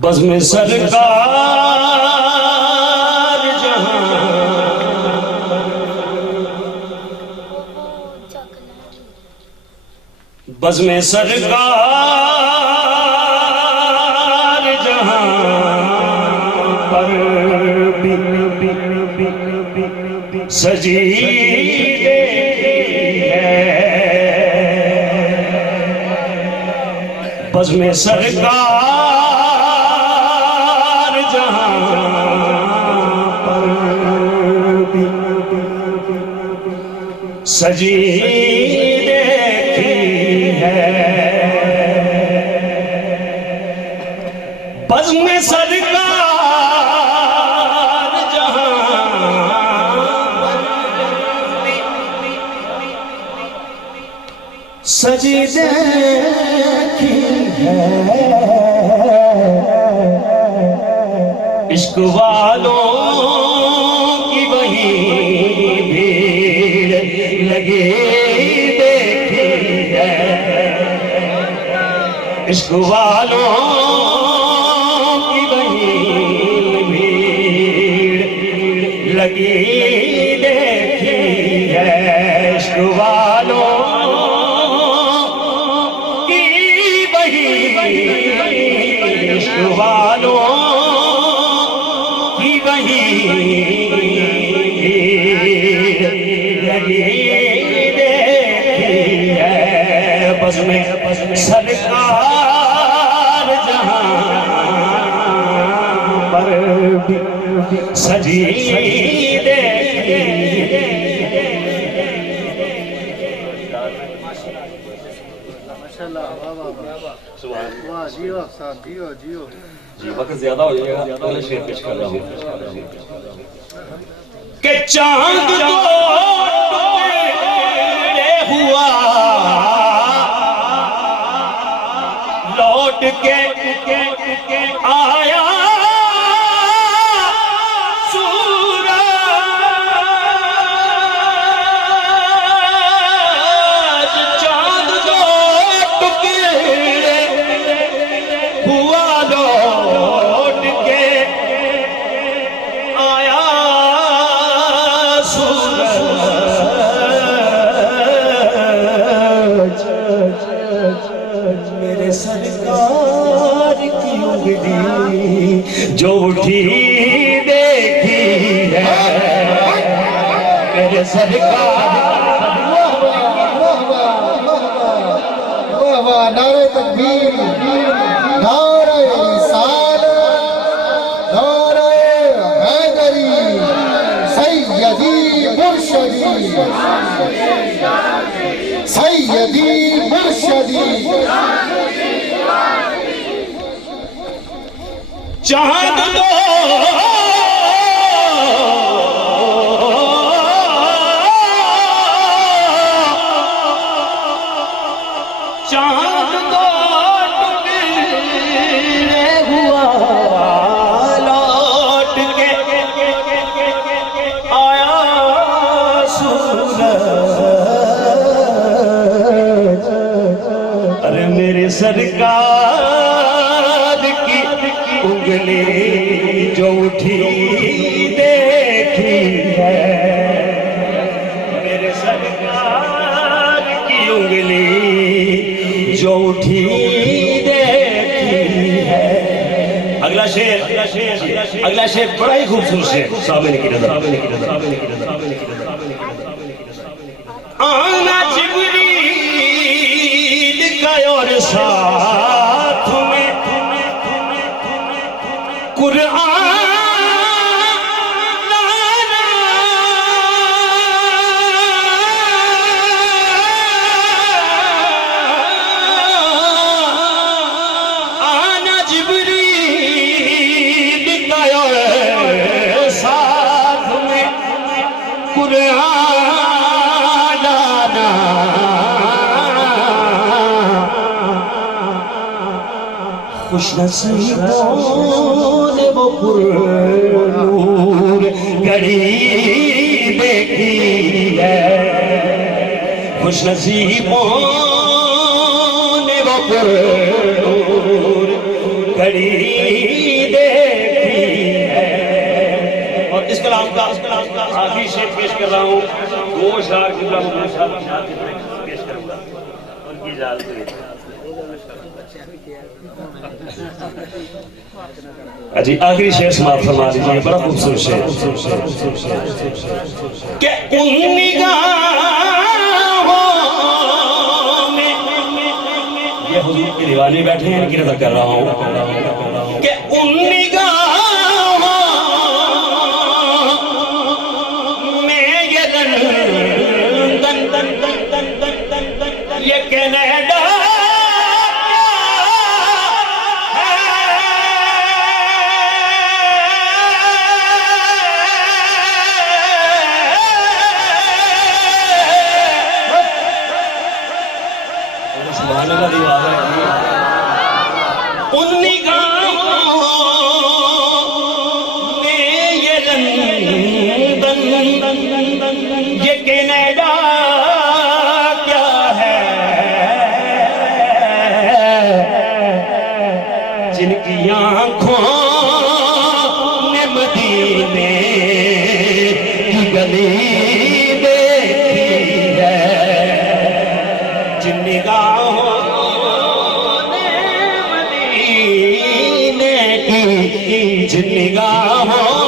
बज़्म में सरकार जहां बज़्म में सरकार जहां पर भी सजी है। बज़्म में सरकार जहां पर भी सजी बज़्म में सरकार जहां सजी देखी है। इश्क वालों की वही भीड़ लगी देखी है। इश्क वालों लगी देखी है। इश्क वालों की वही इश्क वालों की वही लगी देखी है। बज़्म में सरकार जहां पर भी सजी देखी। जी वक्त ज्यादा हो जाएगा, अगले शेर पेश कर रहा हूँ कि चांद को टुकड़े हुआ लौट के आया जो उठी देखी है। मेरे सरकार नारे तकबीर, नारे रिसालत, नारे हैदरी, सैयदी मुर्शदी, सैयदी मुर्शदी। चांद दो चांद दो टुकड़े हुआ लौट के आया सूरज। अरे मेरे सरकार की उंगली जो उठी देखी है। मेरे सरकार की उंगली जो उठी देखी है। अगला शेर बड़ा ही खूबसूरत शेर। सामने की नजर आना जिब्रील का और साथ में कुरान आना जिब्रील का और साथ में कुरान लाना। खुश नसीबों ने वो पुरूर घड़ी देखी है खुश नसीबों ने वो पुरूर घड़ी देखी है। और इस कलाम का आखिरी शेर पेश कर रहा हूँ। 2 शार की पेश करूंगा उनकी इजाजत हुई। जी आखिरी शेर समाप्त फरमा दीजिए। बड़ा खूबसूरत शेर के उन निगाहों में ये हुजूर की दीवानी बैठे हैं इनकी नजर कर रहा हूँ कि उन निगाहों में ये ये कनाडा उन निगाहों में ये लंदन ये कनाडा क्या है जिनकी आंखों ने मदीने की गली देखी है जिन निगाहों जिन निगाहों